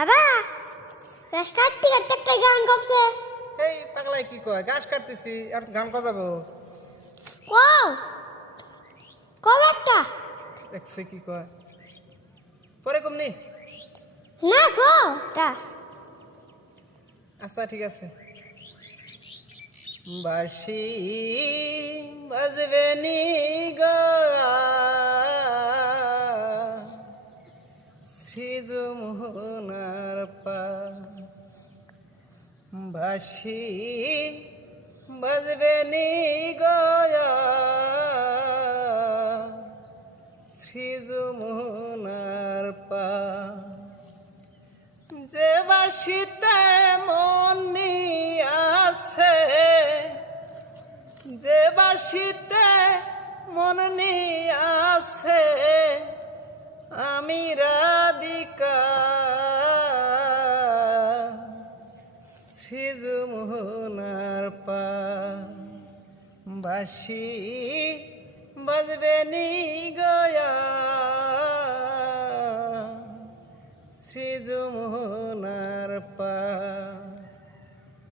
বাবা গাছ কাটতে কাটতে একটা গান গাচ্ছে। এই পাগলাই কি কয়, গাছ কাটতেছি আর গান বাজাবো? কও কও একটা দেখছে কি কয়, পরে কমনি। না গো তা আচ্ছা ঠিক আছে। বাঁশি বাজবে নি গো শ্রীযমুনার পা, বাঁশি বাজবে নি গো শ্রীযমুনার পা, যে বাঁশিতে মন আছে, যে বাঁশিতে মন আছে, আমি রাধিকা শ্রীযমুনার পা, বাঁশি বাজবে নি গয়া শ্রীযমুনার পা।